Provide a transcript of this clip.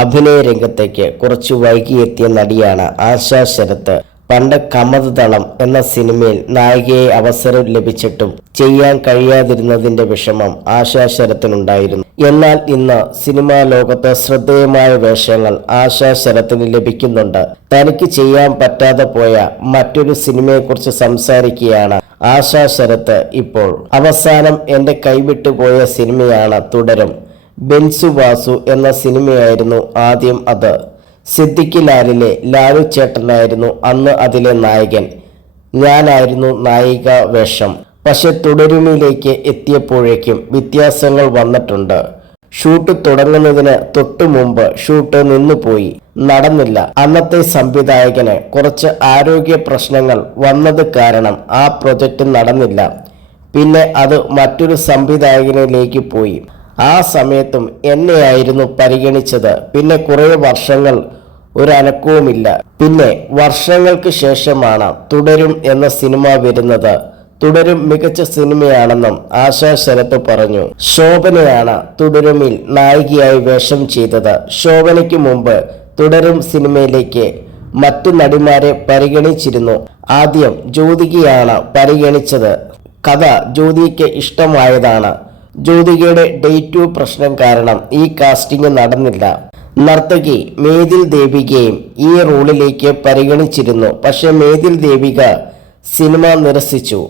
അഭിനയ രംഗത്തേക്ക് കുറച്ചു വൈകിയെത്തിയ നടിയാണ് ആശാ ശരത്ത്. പണ്ട് കമത് ദളം എന്ന സിനിമയിൽ നായികയെ അവസരം ലഭിച്ചിട്ടും ചെയ്യാൻ കഴിയാതിരുന്നതിന്റെ വിഷമം ആശാ ശരത്തിനുണ്ടായിരുന്നു. എന്നാൽ ഇന്ന് സിനിമാ ലോകത്തെ ശ്രദ്ധേയമായ വേഷങ്ങൾ ആശാ ശരത്തിന് ലഭിക്കുന്നുണ്ട്. തനിക്ക് ചെയ്യാൻ പറ്റാതെ പോയ മറ്റൊരു സിനിമയെക്കുറിച്ച് സംസാരിക്കുകയാണ് ആശാ ശരത്ത് ഇപ്പോൾ. അവസാനം എന്റെ കൈവിട്ടുപോയ സിനിമയാണ് തുടരും. ബെൻസു വാസു എന്ന സിനിമയായിരുന്നു ആദ്യം അത്. സിദ്ദിഖ് ലാലിലെ ലാലു ചേട്ടനായിരുന്നു അന്ന് അതിലെ നായകൻ. ഞാനായിരുന്നു നായിക വേഷം. പക്ഷെ തുടരുമിലേക്ക് എത്തിയപ്പോഴേക്കും വ്യത്യാസങ്ങൾ വന്നിട്ടുണ്ട്. ഷൂട്ട് തുടങ്ങുന്നതിന് തൊട്ടു മുമ്പ് ഷൂട്ട് നിന്നുപോയി. നടന്നില്ല. അന്നത്തെ സംവിധായകന് കുറച്ച് ആരോഗ്യ പ്രശ്നങ്ങൾ വന്നത് കാരണം ആ പ്രൊജക്റ്റ് നടന്നില്ല. പിന്നെ അത് മറ്റൊരു സംവിധായകനിലേക്ക് പോയി. ആ സമയത്തും എന്നെയായിരുന്നു പരിഗണിച്ചത്. പിന്നെ കുറേ വർഷങ്ങൾ ഒരു അനക്കവുമില്ല പിന്നെ വർഷങ്ങൾക്ക് ശേഷമാണ് തുടരും എന്ന സിനിമ വരുന്നത്. തുടരും മികച്ച സിനിമയാണെന്നും ആശാ ശരത്ത് പറഞ്ഞു. ശോഭനയാണ് തുടരുമിൽ നായികയായി വേഷം ചെയ്തത്. ശോഭനയ്ക്ക് മുമ്പ് തുടരും സിനിമയിലേക്ക് മറ്റു നടിമാരെ പരിഗണിച്ചിരുന്നു. ആദ്യം ജ്യോതികയാണ് പരിഗണിച്ചത്. കഥ ജ്യോതിക്ക് ഇഷ്ടമായതാണ്. ജ്യോതികയുടെ ഡേറ്റു പ്രശ്നം കാരണം ഈ കാസ്റ്റിംഗ് നടന്നില്ല. നർത്തകി മേതിൽ ദേവികയും ഈ റോളിലേക്ക് പരിഗണിച്ചിരുന്നു. പക്ഷേ മേതിൽ ദേവിക സിനിമ നിരസിച്ചു.